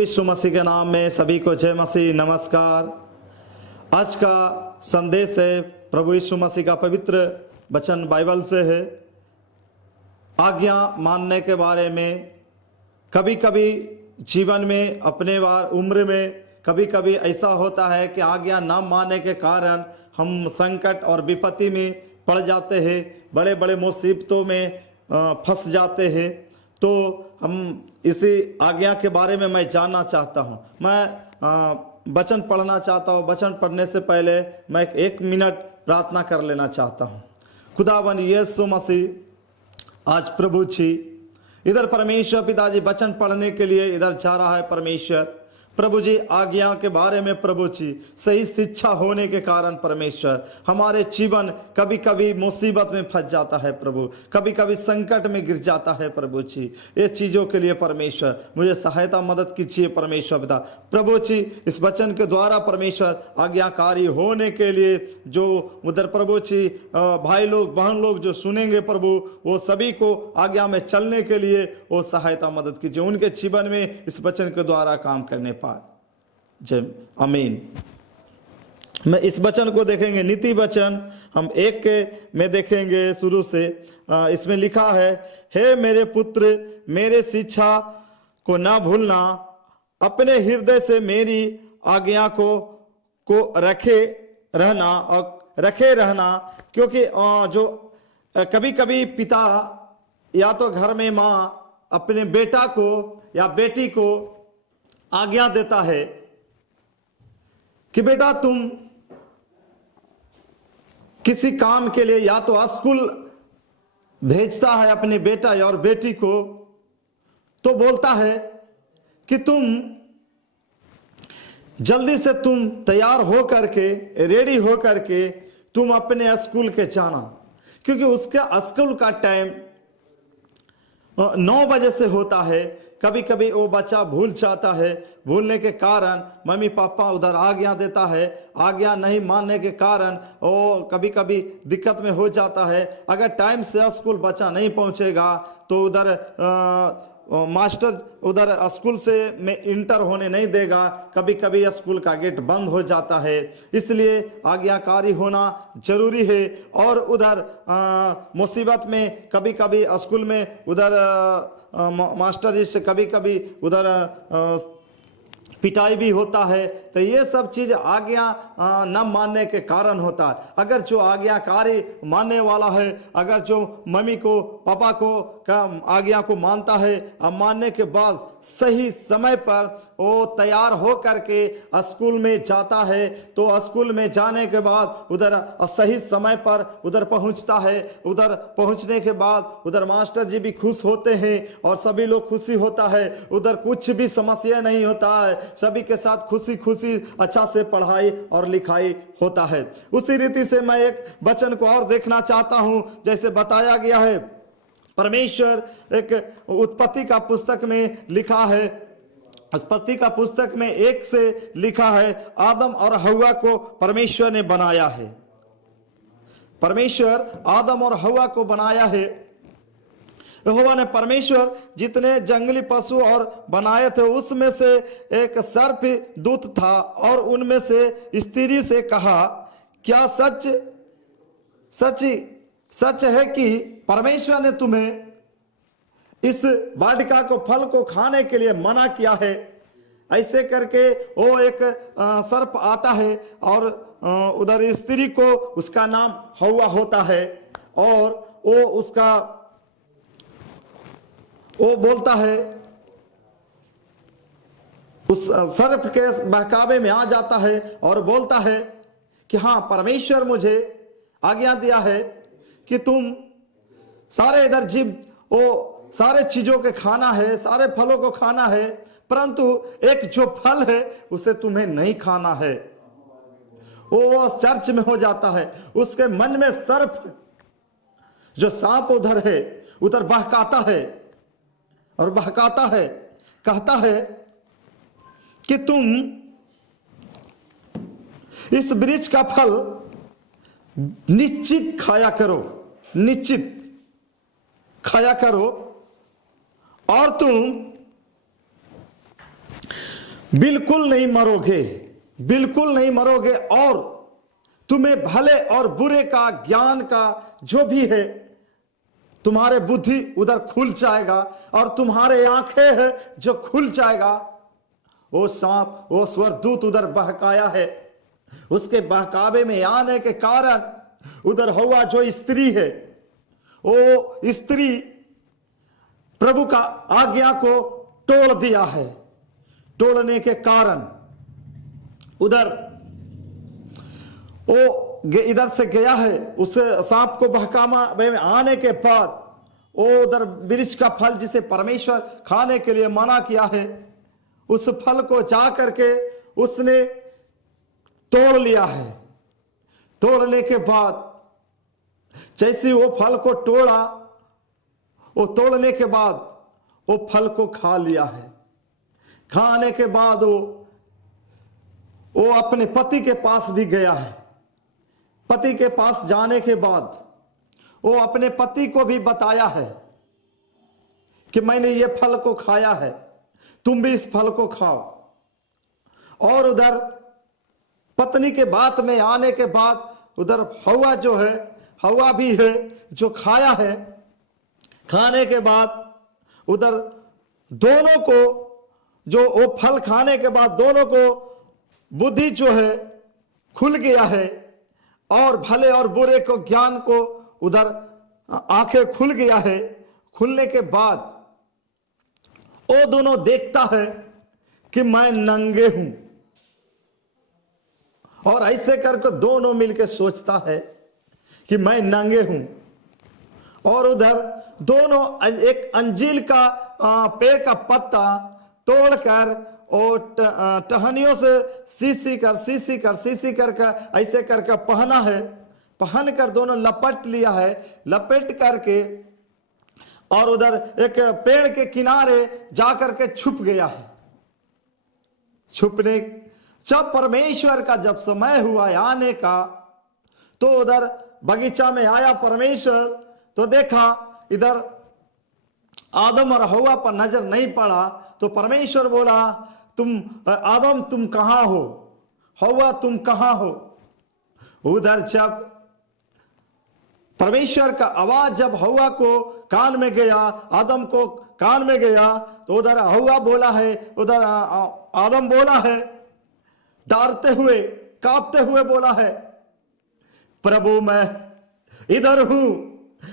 यीशु मसीह के नाम में सभी को जय मसीह। नमस्कार। आज का संदेश है प्रभु यीशु मसीह का पवित्र वचन बाइबल से है। आज्ञा मानने के बारे में कभी कभी जीवन में अपने उम्र में कभी कभी ऐसा होता है कि आज्ञा न मानने के कारण हम संकट और विपत्ति में पड़ जाते हैं, बड़े बड़े मुसीबतों में फंस जाते हैं। तो हम इसी आज्ञा के बारे में मैं जानना चाहता हूँ। मैं वचन पढ़ना चाहता हूँ। वचन पढ़ने से पहले मैं एक मिनट प्रार्थना कर लेना चाहता हूँ। खुदावन यीशु मसीह, आज प्रभु जी इधर परमेश्वर पिताजी वचन पढ़ने के लिए इधर जा रहा है। परमेश्वर प्रभु जी आज्ञा के बारे में प्रभु जी सही शिक्षा होने के कारण परमेश्वर हमारे जीवन कभी कभी मुसीबत में फंस जाता है प्रभु, कभी कभी संकट में गिर जाता है प्रभु जी। ये चीज़ों के लिए परमेश्वर मुझे सहायता मदद कीजिए परमेश्वर पिता। प्रभु जी इस वचन के द्वारा परमेश्वर आज्ञाकारी होने के लिए जो उधर प्रभु जी भाई लोग बहन लोग जो सुनेंगे प्रभु, वो सभी को आज्ञा में चलने के लिए वो सहायता मदद कीजिए, उनके जीवन में इस वचन के द्वारा काम करने पाए। जय आमीन। मैं इस वचन को देखेंगे, नीति वचन हम एक के में देखेंगे शुरू से। इसमें लिखा है, हे मेरे पुत्र मेरे शिक्षा को ना भूलना, अपने हृदय से मेरी आज्ञा को रखे रहना। क्योंकि जो कभी कभी पिता या तो घर में माँ अपने बेटा को या बेटी को आज्ञा देता है कि बेटा तुम किसी काम के लिए या तो स्कूल भेजता है अपने बेटा और बेटी को, तो बोलता है कि तुम जल्दी से तुम तैयार हो करके रेडी हो करके तुम अपने स्कूल के जाना, क्योंकि उसका स्कूल का टाइम 9 बजे से होता है। कभी कभी वो बच्चा भूल जाता है, भूलने के कारण मम्मी पापा उधर आज्ञा देता है, आज्ञा नहीं मानने के कारण वो कभी कभी दिक्कत में हो जाता है। अगर टाइम से स्कूल बच्चा नहीं पहुंचेगा तो उधर मास्टर उधर स्कूल से में इंटर होने नहीं देगा, कभी कभी स्कूल का गेट बंद हो जाता है। इसलिए आज्ञाकारी होना जरूरी है। और उधर मुसीबत में कभी कभी स्कूल में उधर मास्टर जी से कभी कभी उधर पिटाई भी होता है। तो ये सब चीज आज्ञा न मानने के कारण होता है। अगर जो आज्ञाकारी मानने वाला है, अगर जो मम्मी को पापा को आज्ञा को मानता है, अब मानने के बाद सही समय पर वो तैयार हो करके स्कूल में जाता है, तो स्कूल में जाने के बाद उधर सही समय पर उधर पहुंचता है। उधर पहुंचने के बाद उधर मास्टर जी भी खुश होते हैं और सभी लोग खुशी होता है। उधर कुछ भी समस्या नहीं होता है, सभी के साथ खुशी खुशी अच्छा से पढ़ाई और लिखाई होता है। उसी रीति से मैं एक वचन को और देखना चाहता हूं। जैसे बताया गया है, परमेश्वर एक उत्पत्ति का पुस्तक में लिखा है, उत्पत्ति का पुस्तक में 1 से लिखा है, आदम और हव्वा को परमेश्वर ने बनाया है। परमेश्वर आदम और हव्वा को बनाया है। यहोवा ने परमेश्वर जितने जंगली पशु और बनाए थे उसमें से एक सर्प दूत था, और उनमें से स्त्री से कहा, क्या सच है कि परमेश्वर ने तुम्हें इस वाटिका को फल को खाने के लिए मना किया है? ऐसे करके वो एक सर्प आता है और उधर स्त्री को, उसका नाम हव्वा होता है, और वो बोलता है, उस सर्प के बहकावे में आ जाता है और बोलता है कि हाँ, परमेश्वर मुझे आज्ञा दिया है कि तुम सारे इधर सारे चीजों के खाना है, सारे फलों को खाना है, परंतु एक जो फल है उसे तुम्हें नहीं खाना है। वो चर्च में हो जाता है, उसके मन में सर्प जो सांप उधर है उधर बहकाता है और बहकाता है, कहता है कि तुम इस वृक्ष का फल निश्चित खाया करो, निश्चित खाया करो, और तुम बिल्कुल नहीं मरोगे, बिल्कुल नहीं मरोगे, और तुम्हें भले और बुरे का ज्ञान का जो भी है, तुम्हारे बुद्धि उधर खुल जाएगा और तुम्हारे आंखें है जो खुल जाएगा। वो सांप, वो स्वर्गदूत उधर बहकाया है, उसके बहकावे में आने के कारण उधर हवा जो स्त्री है, वो स्त्री प्रभु का आज्ञा को तोड़ दिया है। तोड़ने के कारण उधर वो इधर से गया है, उस सांप को बहकावा में आने के बाद वो उधर वृक्ष का फल जिसे परमेश्वर खाने के लिए मना किया है, उस फल को जा करके उसने तोड़ लिया है। तोड़ने के बाद जैसे वो फल को तोड़ा, वो तोड़ने के बाद वो फल को खा लिया है। खाने के बाद वो अपने पति के पास भी गया है। पति के पास जाने के बाद वो अपने पति को भी बताया है कि मैंने ये फल को खाया है, तुम भी इस फल को खाओ। और उधर पत्नी के बात में आने के बाद उधर हवा जो है, हवा भी है जो खाया है। खाने के बाद उधर दोनों को, जो वो फल खाने के बाद दोनों को बुद्धि जो है खुल गया है, और भले और बुरे को ज्ञान को उधर आंखें खुल गया है। खुलने के बाद वो दोनों देखता है कि मैं नंगे हूं, और ऐसे करके दोनों मिलकर सोचता है कि मैं नंगे हूं। और उधर दोनों एक अंजीर का पेड़ का पत्ता तोड़कर और टहनियों से सीसी करके ऐसे करके पहना है। पहन कर दोनों लपट लिया है, लपेट करके और उधर एक पेड़ के किनारे जाकर के छुप गया है। छुपने जब परमेश्वर का जब समय हुआ आने का, तो उधर बगीचा में आया परमेश्वर, तो देखा इधर आदम और हवा पर नजर नहीं पड़ा। तो परमेश्वर बोला, तुम आदम तुम कहां हो, हवा तुम कहां हो। उधर जब परमेश्वर का आवाज जब हवा को कान में गया, आदम को कान में गया, तो उधर हवा बोला है, उधर आदम बोला है, डरते हुए कांपते हुए बोला है, प्रभु मैं इधर हूं,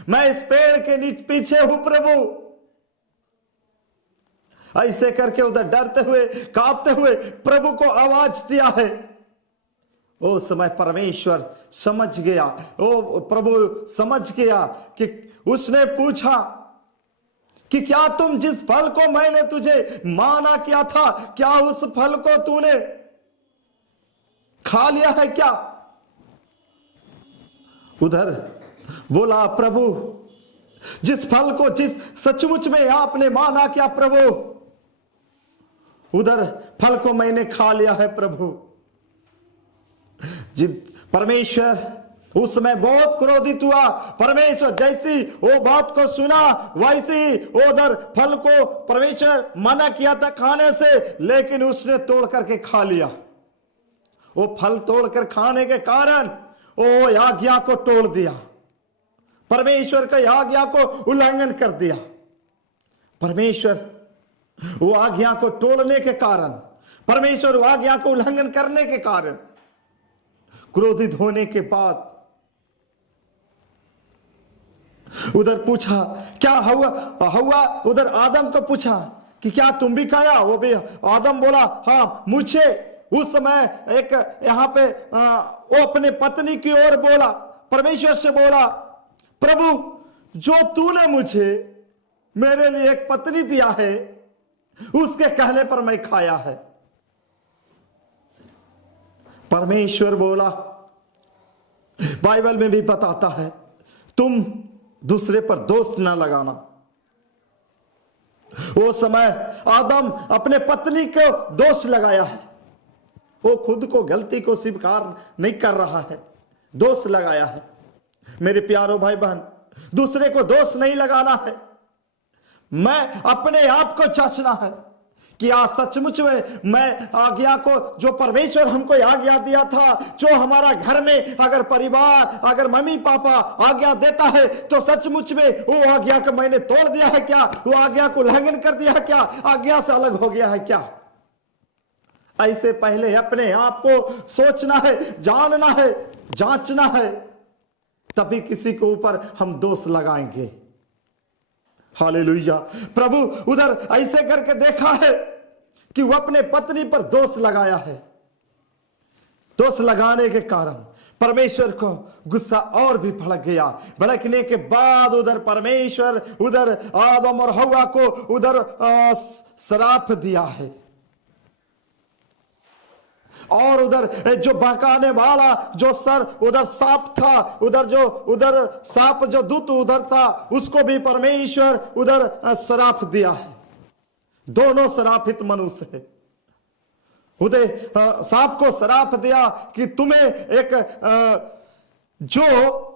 मैं इस पेड़ के पीछे हूं प्रभु। ऐसे करके उधर डरते हुए कांपते हुए प्रभु को आवाज दिया है। ओ समय परमेश्वर समझ गया, ओ प्रभु समझ गया कि उसने पूछा कि क्या तुम जिस फल को मैंने तुझे माना किया था, क्या उस फल को तूने खा लिया है क्या? उधर बोला, प्रभु जिस फल को जिस सचमुच में आपने माना क्या प्रभु, उधर फल को मैंने खा लिया है प्रभु। परमेश्वर उस समय बहुत क्रोधित हुआ। परमेश्वर जैसी वो बात को सुना, वैसी उधर फल को परमेश्वर मना किया था खाने से, लेकिन उसने तोड़ करके खा लिया। वो फल तोड़कर खाने के कारण वो आज्ञा को तोड़ दिया, परमेश्वर का आज्ञा को उल्लंघन कर दिया। परमेश्वर वो आज्ञा को तोड़ने के कारण, परमेश्वर वो आज्ञा को उल्लंघन करने के कारण क्रोधित होने के बाद उधर पूछा, क्या हवा उधर आदम को पूछा कि क्या तुम भी खाया? वो भी आदम बोला, हाँ मुझे। उस समय एक यहां पे वो अपने पत्नी की ओर बोला, परमेश्वर से बोला, प्रभु जो तूने मुझे मेरे लिए एक पत्नी दिया है, उसके कहने पर मैं खाया है। परमेश्वर बोला, बाइबल में भी बताता है, तुम दूसरे पर दोष ना लगाना। वो समय आदम अपने पत्नी को दोष लगाया है, वो खुद को गलती को स्वीकार नहीं कर रहा है, दोष लगाया है। मेरे प्यारो भाई बहन, दूसरे को दोष नहीं लगाना है, मैं अपने आप को जांचना है क्या सचमुच में मैं आज्ञा को, जो परमेश्वर हमको आज्ञा दिया था, जो हमारा घर में अगर परिवार, अगर मम्मी पापा आज्ञा देता है, तो सचमुच में वो आज्ञा को मैंने तोड़ दिया है क्या? वो आज्ञा को उल्लंघन कर दिया है क्या? आज्ञा से अलग हो गया है क्या? ऐसे पहले अपने आप को सोचना है, जानना है, जांचना है, तभी किसी के ऊपर हम दोष लगाएंगे। हालेलुया। प्रभु उधर ऐसे करके देखा है कि वो अपने पत्नी पर दोष लगाया है। दोष लगाने के कारण परमेश्वर को गुस्सा और भी भड़क गया। भड़कने के बाद उधर परमेश्वर उधर आदम और हव्वा को उधर श्राप दिया है। और उधर जो बहकाने वाला जो सर उधर सांप था, उधर सांप जो दूत उधर था, उसको भी परमेश्वर उधर श्राप दिया है। दोनों श्रापित मनुष्य है। उधर सांप को श्राप दिया कि तुम्हें एक जो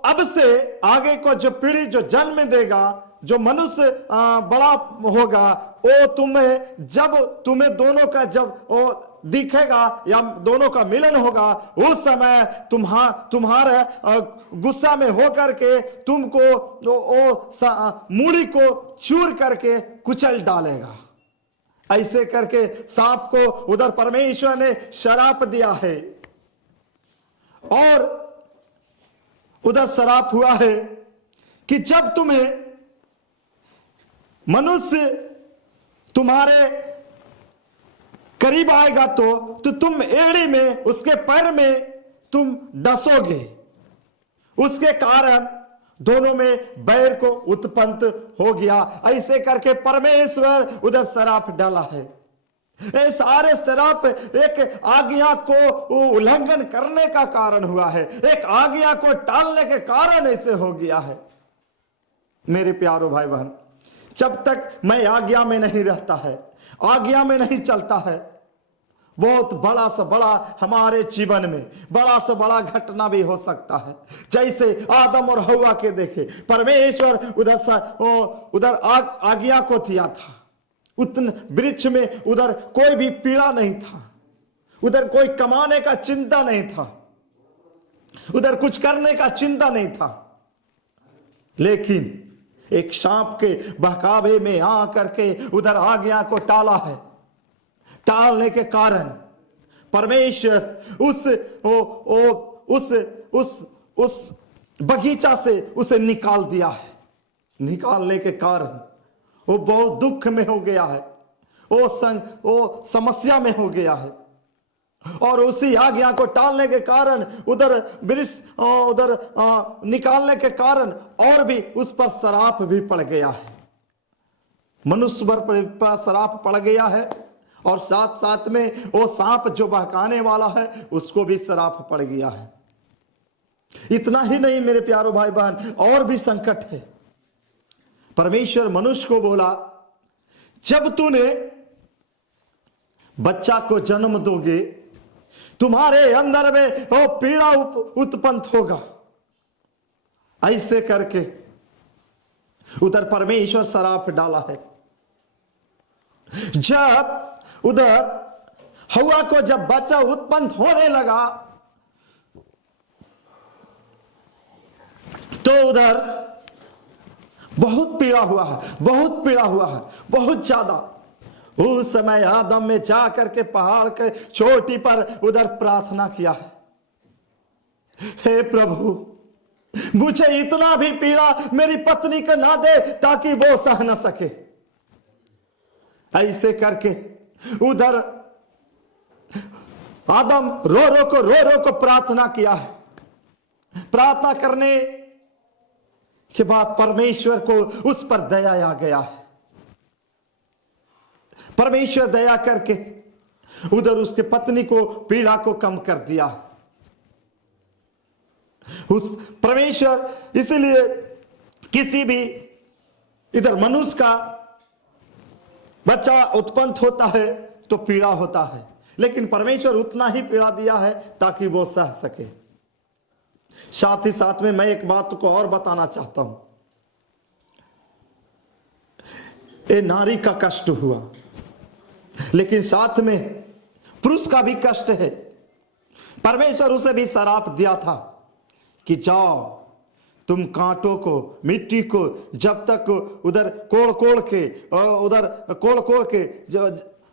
अब से आगे को जो पीढ़ी जो जन्म देगा, जो मनुष्य बड़ा होगा, वो तुम्हें जब तुम्हें दोनों का जब वो दिखेगा या दोनों का मिलन होगा, उस समय तुम्हारे गुस्सा में होकर के तुमको मूड़ी को चूर करके कुचल डालेगा। ऐसे करके सांप को उधर परमेश्वर ने श्राप दिया है। और उधर श्राप हुआ है कि जब तुम्हें मनुष्य तुम्हारे करीब आएगा तो तुम एड़ी में, उसके पैर में तुम डसोगे। उसके कारण दोनों में बैर को उत्पन्न हो गया। ऐसे करके परमेश्वर उधर श्राप डाला है। ये सारे श्राप एक आज्ञा को उल्लंघन करने का कारण हुआ है, एक आज्ञा को टालने के कारण ऐसे हो गया है। मेरे प्यारो भाई बहन, जब तक मैं आज्ञा में नहीं रहता है, आज्ञा में नहीं चलता है, बहुत बड़ा से बड़ा हमारे जीवन में बड़ा से बड़ा घटना भी हो सकता है। जैसे आदम और हव्वा के देखे, परमेश्वर उधर आज्ञा को दिया था। उतन वृक्ष में उधर कोई भी पीड़ा नहीं था, उधर कोई कमाने का चिंता नहीं था, उधर कुछ करने का चिंता नहीं था। लेकिन एक सांप के बहकावे में आकर के उधर आज्ञा को टाला है। टालने के कारण परमेश्वर उस बगीचा से उसे निकाल दिया है। निकालने के कारण वो बहुत दुख में हो गया है, वो समस्या में हो गया है। और उसी आज्ञा को टालने के कारण उधर निकालने के कारण और भी उस पर श्राप भी पड़ गया है। मनुष्य पर श्राप पड़ गया है, और साथ साथ में वो सांप जो बहकाने वाला है उसको भी श्राप पड़ गया है। इतना ही नहीं मेरे प्यारो भाई बहन, और भी संकट है। परमेश्वर मनुष्य को बोला, जब तूने बच्चा को जन्म दोगे, तुम्हारे अंदर में वो पीड़ा उत्पन्न होगा। ऐसे करके उधर परमेश्वर श्राप डाला है। जब उधर हव्वा को जब बच्चा उत्पन्न होने लगा, तो उधर बहुत पीड़ा हुआ है, बहुत पीड़ा हुआ है, बहुत ज्यादा। उस समय आदम में जाकर के पहाड़ के चोटी पर उधर प्रार्थना किया है, हे प्रभु, मुझे इतना भी पीड़ा मेरी पत्नी को ना दे ताकि वो सह न सके। ऐसे करके उधर आदम रो रो को प्रार्थना किया है। प्रार्थना करने के बाद परमेश्वर को उस पर दया आ गया है। परमेश्वर दया करके उधर उसके पत्नी को पीड़ा को कम कर दिया। उस परमेश्वर इसलिए किसी भी इधर मनुष्य का बच्चा उत्पन्न होता है तो पीड़ा होता है, लेकिन परमेश्वर उतना ही पीड़ा दिया है ताकि वो सह सके। साथ ही साथ में मैं एक बात को और बताना चाहता हूं। ये नारी का कष्ट हुआ, लेकिन साथ में पुरुष का भी कष्ट है। परमेश्वर उसे भी श्राप दिया था कि जाओ तुम कांटों को, मिट्टी को जब तक उधर कोड़ कोड़ के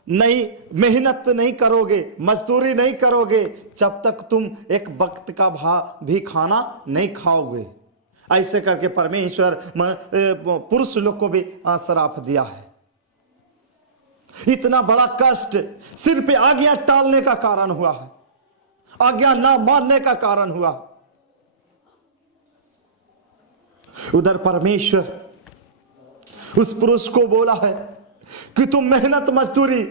नहीं मेहनत नहीं करोगे, मजदूरी नहीं करोगे, जब तक तुम एक वक्त का भी खाना नहीं खाओगे। ऐसे करके परमेश्वर पुरुष लोग को भी श्राप दिया है। इतना बड़ा कष्ट सिर्फ आज्ञा टालने का कारण हुआ है, आज्ञा ना मानने का कारण हुआ। उधर परमेश्वर उस पुरुष को बोला है कि तुम मेहनत मजदूरी,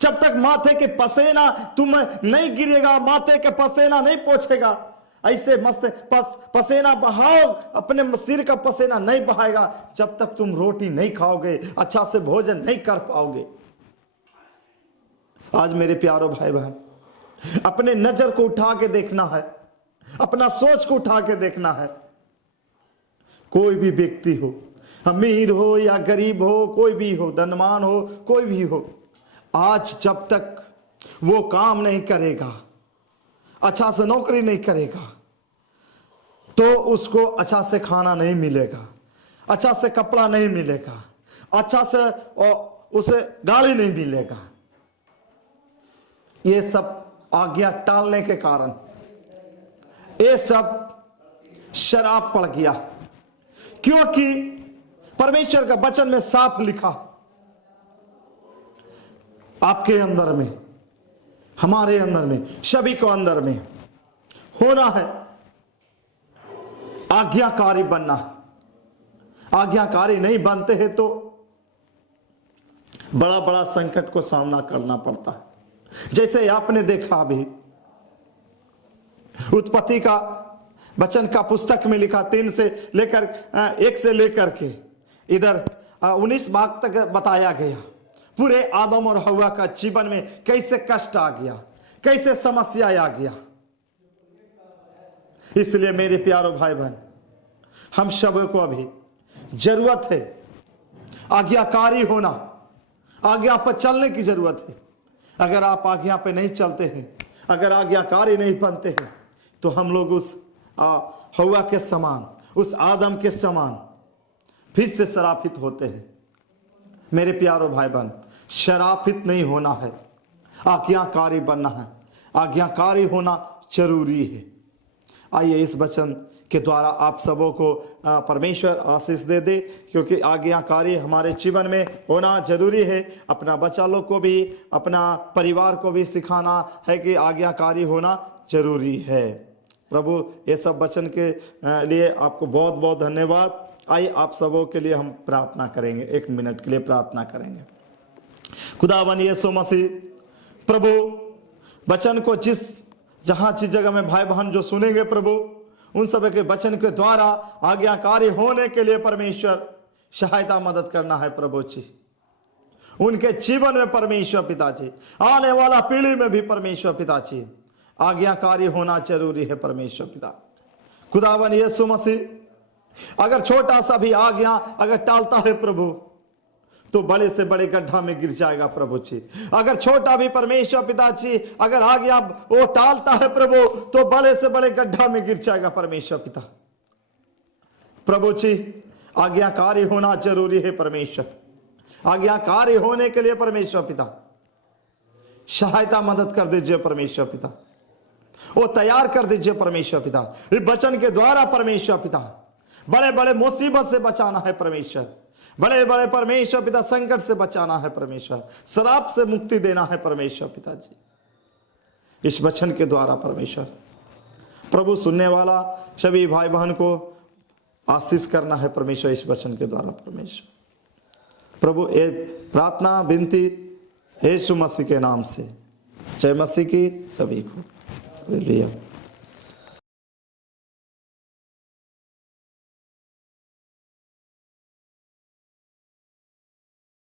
जब तक माथे के पसीना तुम नहीं गिरेगा, माथे के पसीना नहीं पोछेगा, ऐसे मस्त पसीना बहाओ, अपने सिर का पसीना नहीं बहाएगा, जब तक तुम रोटी नहीं खाओगे, अच्छा से भोजन नहीं कर पाओगे। आज मेरे प्यारो भाई बहन, अपने नजर को उठा के देखना है, अपना सोच को उठा के देखना है। कोई भी व्यक्ति हो, अमीर हो या गरीब हो, कोई भी हो, धनवान हो, कोई भी हो, आज जब तक वो काम नहीं करेगा, अच्छा से नौकरी नहीं करेगा, तो उसको अच्छा से खाना नहीं मिलेगा, अच्छा से कपड़ा नहीं मिलेगा, अच्छा से उसे गाड़ी नहीं मिलेगा। ये सब आज्ञा टालने के कारण ये सब शराब पड़ गया, क्योंकि परमेश्वर का वचन में साफ लिखा, आपके अंदर में, हमारे अंदर में, सभी को अंदर में होना है आज्ञाकारी बनना। आज्ञाकारी नहीं बनते हैं तो बड़ा बड़ा संकट को सामना करना पड़ता है। जैसे आपने देखा अभी उत्पत्ति का वचन का पुस्तक में लिखा 1 से लेकर के इधर 19 भाग तक बताया गया, पूरे आदम और हव्वा का जीवन में कैसे कष्ट आ गया, कैसे समस्या आ गया। इसलिए मेरे प्यारो भाई बहन, हम सब को अभी जरूरत है आज्ञाकारी होना, आज्ञा पर चलने की जरूरत है। अगर आप आज्ञा पे नहीं चलते हैं, अगर आज्ञाकारी नहीं बनते हैं, तो हम लोग उस हव्वा के समान, उस आदम के समान फिर से शरापित होते हैं। मेरे प्यारो भाई बहन, शरापित नहीं होना है, आज्ञाकारी बनना है, आज्ञाकारी होना जरूरी है। आइए इस वचन के द्वारा आप सबों को परमेश्वर आशीष दे दे, क्योंकि आज्ञाकारी हमारे जीवन में होना जरूरी है। अपना बच्चा लोग को भी, अपना परिवार को भी सिखाना है कि आज्ञाकारी होना जरूरी है। प्रभु ये सब वचन के लिए आपको बहुत बहुत धन्यवाद। आइए आप सबों के लिए हम प्रार्थना करेंगे, 1 मिनट के लिए प्रार्थना करेंगे। खुदावन यीशु मसीह, प्रभु वचन को जहां जिस जगह में भाई बहन जो सुनेंगे प्रभु, उन सब के वचन के द्वारा आज्ञाकारी होने के लिए परमेश्वर सहायता मदद करना है प्रभु जी। उनके जीवन में परमेश्वर पिताजी, आने वाला पीढ़ी में भी परमेश्वर पिताजी आज्ञाकारी होना जरूरी है परमेश्वर पिता। खुदावन यीशु मसीह, अगर छोटा सा भी आज्ञा अगर टालता है प्रभु, तो बड़े से बड़े गड्ढा में गिर जाएगा प्रभु जी। अगर छोटा भी परमेश्वर पिताजी अगर आज्ञा वो टालता है प्रभु, तो बड़े से बड़े गड्ढा में गिर जाएगा परमेश्वर पिता। प्रभु जी आज्ञाकारी होना जरूरी है परमेश्वर। आज्ञाकारी होने के लिए परमेश्वर पिता सहायता मदद कर दीजिए परमेश्वर पिता, वो तैयार कर दीजिए परमेश्वर पिता। इस वचन के द्वारा परमेश्वर पिता बड़े बड़े मुसीबत से बचाना है परमेश्वर, बड़े बड़े परमेश्वर पिता संकट से बचाना है परमेश्वर, श्राप से मुक्ति देना है परमेश्वर पिताजी। इस वचन के द्वारा परमेश्वर प्रभु सुनने वाला सभी भाई बहन को आशीष करना है परमेश्वर। इस वचन के द्वारा परमेश्वर प्रभु ये प्रार्थना विनती यीशु मसीह के नाम से, जय मसीह की सभी को। हालेलुया।